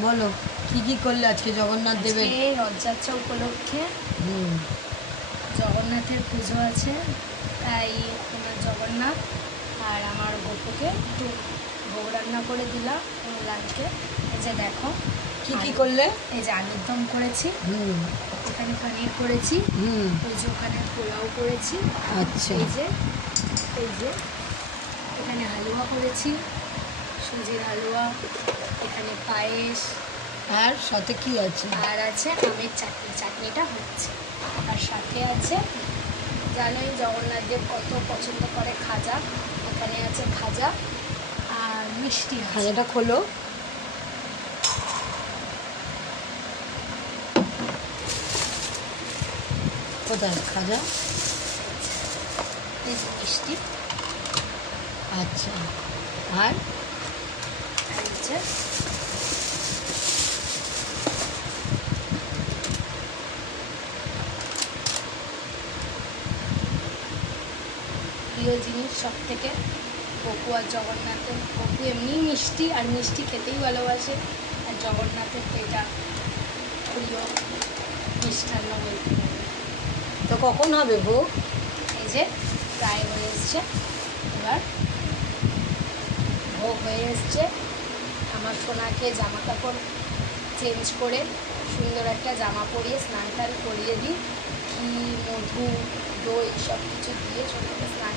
বলো কি কি করলে আজকে জগন্নাথ দেবের? রথযাত্রা উপলক্ষে হুম। জগন্নাথের পুজো আছে তাই আমার জগন্নাথ আর আমার গপুকে একটু ভোগ রান্না করে দিলাম লাঞ্চে এই যে দেখো কি কি করলে? এই যে আলুর দম করেছি হুম। এখানে পনির করেছি হুম। ওই যে ওখানে পোলাও করেছি আচ্ছা। এই যে এই যে এখানে হালুয়া করেছি সুজির হালুয়া এখানে পায়েস আর সাথে কি আছে? আর আছে আমের চাটনি চাটনিটা হচ্ছে। আর সাথে আছে জানেন জগন্নাথ দেব কত পছন্দ করে খাজা। এখানে আছে খাজা আর মিষ্টি খাজাটা খোলো। কোথায়? খাজা? মিষ্টি। আচ্ছা। আর? আর হচ্ছে প্রিয় জিনিস সব থেকে পপু আর জগন্নাথের পপু এমনি মিষ্টি আর মিষ্টি খেতেই ভালোবাসে। আর জগন্নাথের তো এটা প্রিয় মিষ্টান্ন বলতে তো কখন হবে ভোগ? এই যে প্রায় হয়ে এসছে। এবার ভোগ হয়ে এসছে। আমার সোনাকে জামা কাপড় চেঞ্জ করে সুন্দর একটা জামা পরিয়ে স্নান টান করিয়ে দিই। ঘি মধু দই সব কিছু দিয়ে সোনাকে স্নান